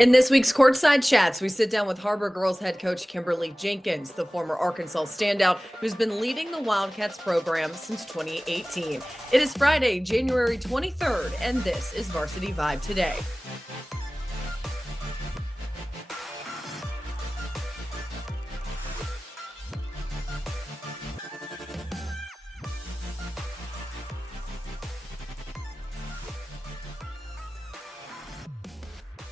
In this week's Courtside Chats, we sit down with Har-Ber girls head coach Kimberly Jenkins, the former Arkansas standout who's been leading the Wildcats program since 2018. It is Friday, January 23rd, and this is Varsity Vibe Today.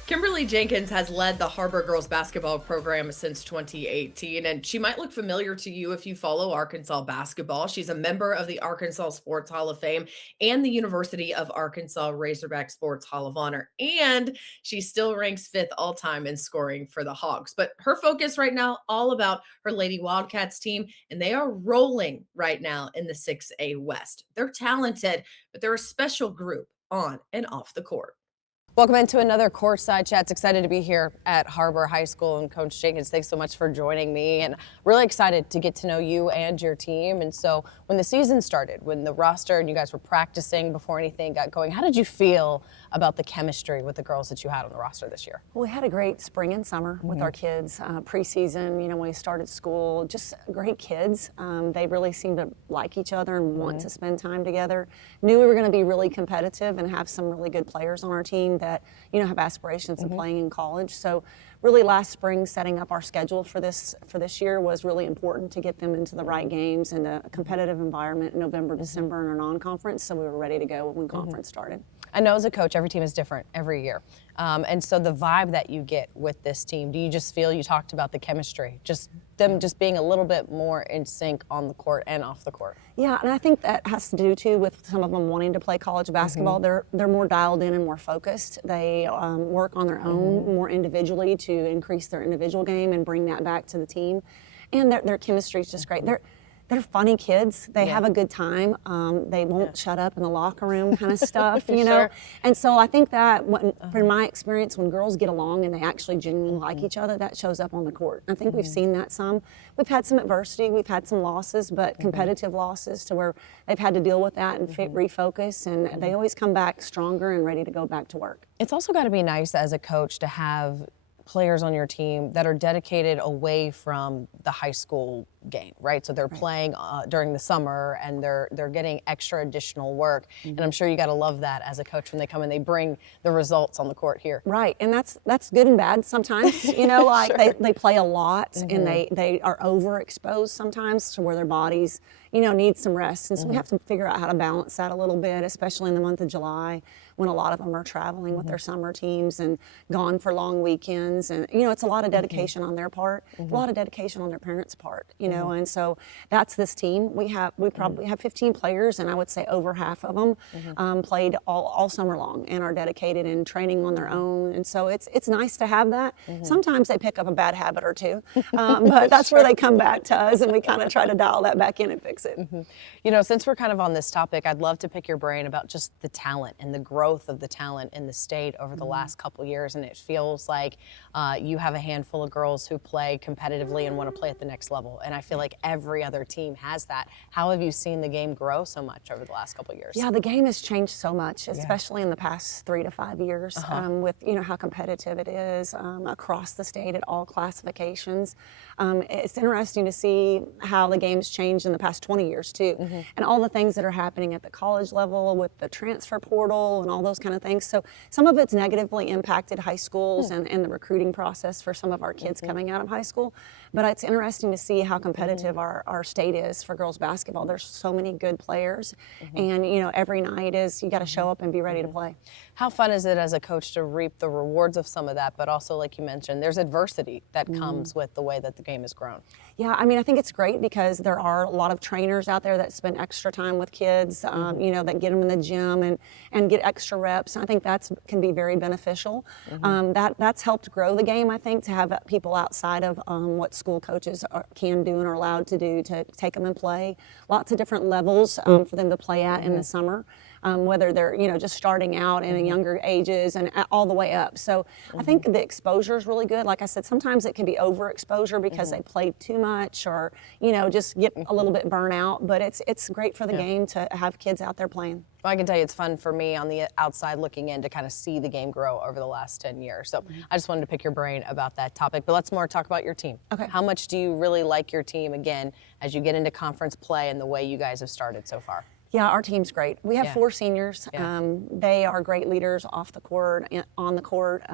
Kimberly Jenkins has led the Har-Ber girls basketball program since 2018, and she might look familiar to you if you follow Arkansas basketball. She's a member of the Arkansas Sports Hall of Fame and the University of Arkansas Razorback Sports Hall of Honor, and she still ranks fifth all-time in scoring for the Hogs. But her focus right now, all about her Lady Wildcats team, and they are rolling right now in the 6A West. They're talented, but they're a special group on and off the court. Welcome into another Courtside Chats. Excited to be here at Har-Ber High School, and Coach Jenkins, thanks so much for joining me, and really excited to get to know you and your team. And so when the season started, when the roster and you guys were practicing before anything got going, how did you feel about the chemistry with the girls that you had on the roster this year? Well, we had a great spring and summer with our kids. Preseason, when we started school, just great kids. They really seemed to like each other and want to spend time together. Knew we were going to be really competitive and have some really good players on our team that have aspirations of playing in college. So really last spring setting up our schedule for this year was really important to get them into the right games and a competitive environment in November, December in our non-conference, so we were ready to go when conference started. I know as a coach, every team is different every year. And so the vibe that you get with this team, do you just feel, you talked about the chemistry, just them just being a little bit more in sync on the court and off the court? Yeah, and I think that has to do too with some of them wanting to play college basketball. They're more dialed in and more focused. They work on their own more individually to increase their individual game and bring that back to the team. And their chemistry is just great. They're funny kids. They have a good time. They won't shut up in the locker room kind of stuff, Sure. And so I think that, from my experience, when girls get along and they actually genuinely like each other, that shows up on the court. I think we've seen that some. We've had some adversity. We've had some losses, but competitive losses to where they've had to deal with that and refocus, and they always come back stronger and ready to go back to work. It's also got to be nice as a coach to have players on your team that are dedicated away from the high school game, right? So they're playing during the summer and they're getting extra additional work. And I'm sure you got to love that as a coach when they come and they bring the results on the court here. Right, and that's good and bad sometimes. Like they play a lot and they are overexposed sometimes to where their bodies need some rest. And so we have to figure out how to balance that a little bit, especially in the month of July when a lot of them are traveling with their summer teams and gone for long weekends. And, it's a lot of dedication on their part, a lot of dedication on their parents' part, and so that's this team. We probably have 15 players, and I would say over half of them played all summer long and are dedicated in training on their own. And so it's nice to have that. Sometimes they pick up a bad habit or two, but that's where they come back to us, and we kind of try to dial that back in and fix it. Since we're kind of on this topic, I'd love to pick your brain about just the talent and the growth of the talent in the state over the last couple years. And it feels like you have a handful of girls who play competitively and want to play at the next level. And I feel like every other team has that. How have you seen the game grow so much over the last couple of years? Yeah, the game has changed so much, especially in the past 3 to 5 years, with how competitive it is across the state at all classifications. It's interesting to see how the game's changed in the past 20 years too, and all the things that are happening at the college level with the transfer portal and all those kind of things. So some of it's negatively impacted high schools and the recruiting process for some of our kids coming out of high school. But it's interesting to see how competitive our state is for girls basketball. There's so many good players, and every night is you got to show up and be ready to play. How fun is it as a coach to reap the rewards of some of that, but also, like you mentioned, there's adversity that comes with the way that the game has grown? Yeah, I think it's great because there are a lot of trainers out there that spend extra time with kids, that get them in the gym and get extra reps. I think can be very beneficial. That's helped grow the game, I think, to have people outside of what school coaches can do and are allowed to do to take them and play. Lots of different levels for them to play at in the summer. whether they're, just starting out in younger ages and all the way up. So I think the exposure is really good. Like I said, sometimes it can be overexposure because they play too much or, just get a little bit burnt out. But it's great for the game to have kids out there playing. Well, I can tell you it's fun for me on the outside looking in to kind of see the game grow over the last 10 years. So I just wanted to pick your brain about that topic. But let's more talk about your team. Okay. How much do you really like your team, again, as you get into conference play and the way you guys have started so far? Yeah, our team's great. We have 4 seniors. They are great leaders off the court, and on the court.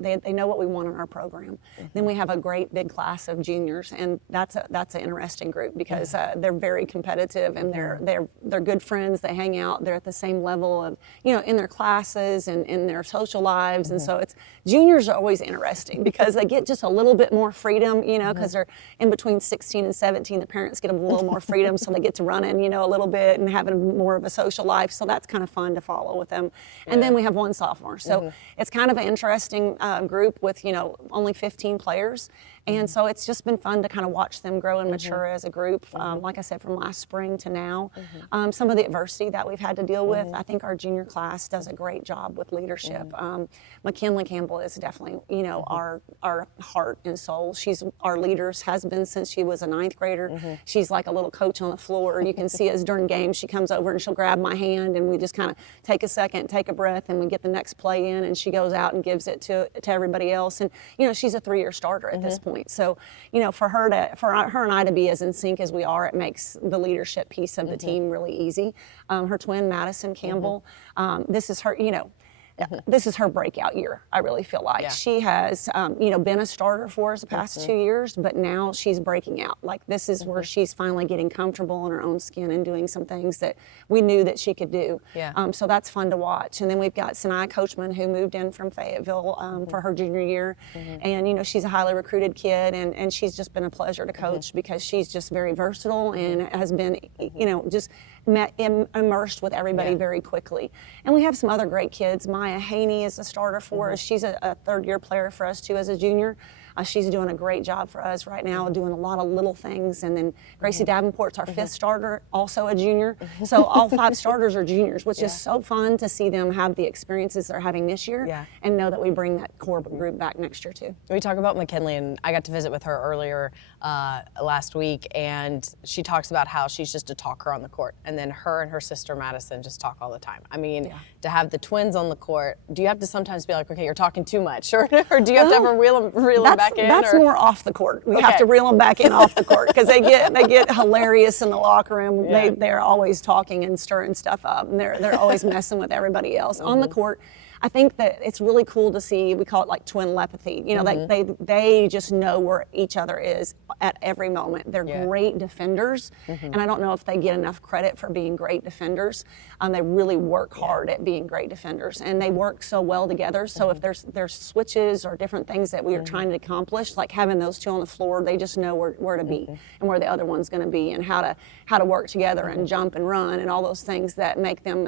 They know what we want in our program. Then we have a great big class of juniors, and that's an interesting group because they're very competitive and they're good friends. They hang out. They're at the same level of in their classes and in their social lives, and so juniors are always interesting because they get just a little bit more freedom. Because they're in between 16 and 17. The parents get them a little more freedom, so they get to run in a little bit and having more of a social life, so that's kind of fun to follow with them. And then we have 1 sophomore, so it's kind of an interesting group with only 15 players, and so it's just been fun to kind of watch them grow and mature as a group. Like I said, from last spring to now, some of the adversity that we've had to deal with, I think our junior class does a great job with leadership. McKinley Campbell is definitely our heart and soul. She's our leader, has been since she was a 9th grader. She's like a little coach on the floor. You can see us during games. She comes over and she'll grab my hand and we just kind of take a second, take a breath, and we get the next play in, and she goes out and gives it to everybody else. And she's a 3-year starter at this point. So for her and I to be as in sync as we are, it makes the leadership piece of the team really easy. Her twin Madison Campbell, this is her this is her breakout year, I really feel like. She has, been a starter for us the past 2 years, but now she's breaking out. Like, this is where she's finally getting comfortable in her own skin and doing some things that we knew that she could do. So that's fun to watch. And then we've got Sinai Coachman, who moved in from Fayetteville for her junior year. And, she's a highly recruited kid, and she's just been a pleasure to coach because she's just very versatile and has been, just immersed with everybody very quickly. And we have some other great kids. Maya Haney is a starter for us. She's a 3rd-year player for us too as a junior. She's doing a great job for us right now, doing a lot of little things. And then Gracie Davenport's our 5th starter, also a junior. So all 5 starters are juniors, which is so fun to see them have the experiences they're having this year and know that we bring that core group back next year too. We talk about McKinley, and I got to visit with her earlier last week, and she talks about how she's just a talker on the court. And then her and her sister Madison just talk all the time. I mean, to have the twins on the court, do you have to sometimes be like, okay, you're talking too much? Or do you have to ever reel them back in? That's more off the court. We have to reel them back in off the court because they get hilarious in the locker room. They're always talking and stirring stuff up, and they're always messing with everybody else. On the court, I think that it's really cool to see. We call it like twin telepathy. They just know where each other is at every moment. They're great defenders, and I don't know if they get enough credit for being great defenders. They really work hard at being great defenders, and they work so well together. So if there's switches or different things that we are trying to accomplish, like having those 2 on the floor, they just know where to be and where the other one's going to be, and how to work together and jump and run and all those things that make them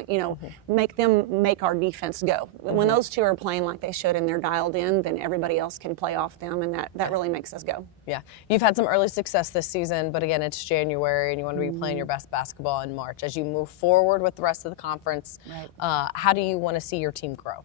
make our defense go. When those 2 are playing like they should and they're dialed in, then everybody else can play off them, and that really makes us go. Yeah, you've had some early success this season, but again, it's January and you want to be playing your best basketball in March. As you move forward with the rest of the conference, how do you want to see your team grow?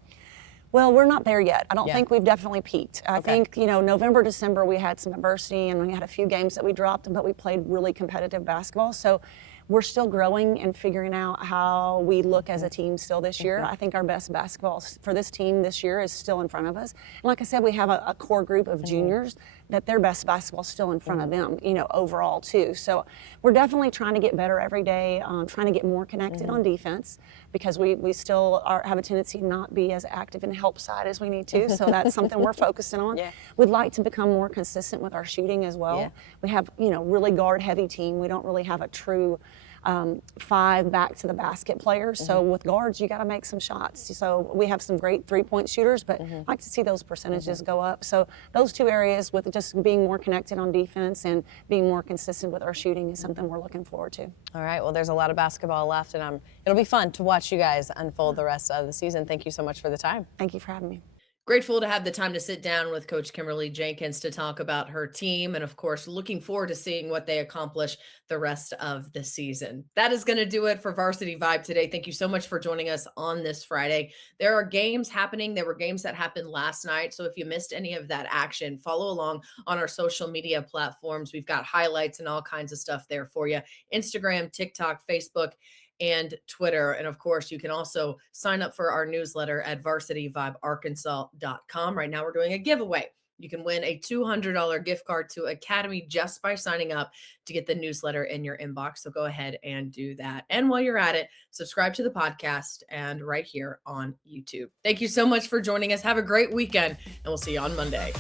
Well, we're not there yet. I don't think we've definitely peaked. I think, November, December, we had some adversity and we had a few games that we dropped, but we played really competitive basketball. So we're still growing and figuring out how we look as a team still this year. I think our best basketball for this team this year is still in front of us. And like I said, we have a core group of juniors that their best basketball is still in front of them, overall too. So we're definitely trying to get better every day, trying to get more connected on defense, because we still have a tendency to not be as active in the help side as we need to. So that's something we're focusing on. We'd like to become more consistent with our shooting as well. We have, really guard heavy team. We don't really have a true 5 back to the basket players. So with guards, you got to make some shots. So we have some great 3-point shooters, but I'd like to see those percentages go up. So those 2 areas, with just being more connected on defense and being more consistent with our shooting, is something we're looking forward to. All right, well, there's a lot of basketball left, and it'll be fun to watch you guys unfold the rest of the season. Thank you so much for the time. Thank you for having me. Grateful to have the time to sit down with Coach Kimberly Jenkins to talk about her team. And of course, looking forward to seeing what they accomplish the rest of the season. That is going to do it for Varsity Vibe today. Thank you so much for joining us on this Friday. There are games happening. There were games that happened last night. So if you missed any of that action, follow along on our social media platforms. We've got highlights and all kinds of stuff there for you. Instagram, TikTok, Facebook, and Twitter. And of course, you can also sign up for our newsletter at varsityvibearkansas.com. Right now, we're doing a giveaway. You can win a $200 gift card to Academy just by signing up to get the newsletter in your inbox. So go ahead and do that. And while you're at it, subscribe to the podcast and right here on YouTube. Thank you so much for joining us. Have a great weekend, and we'll see you on Monday.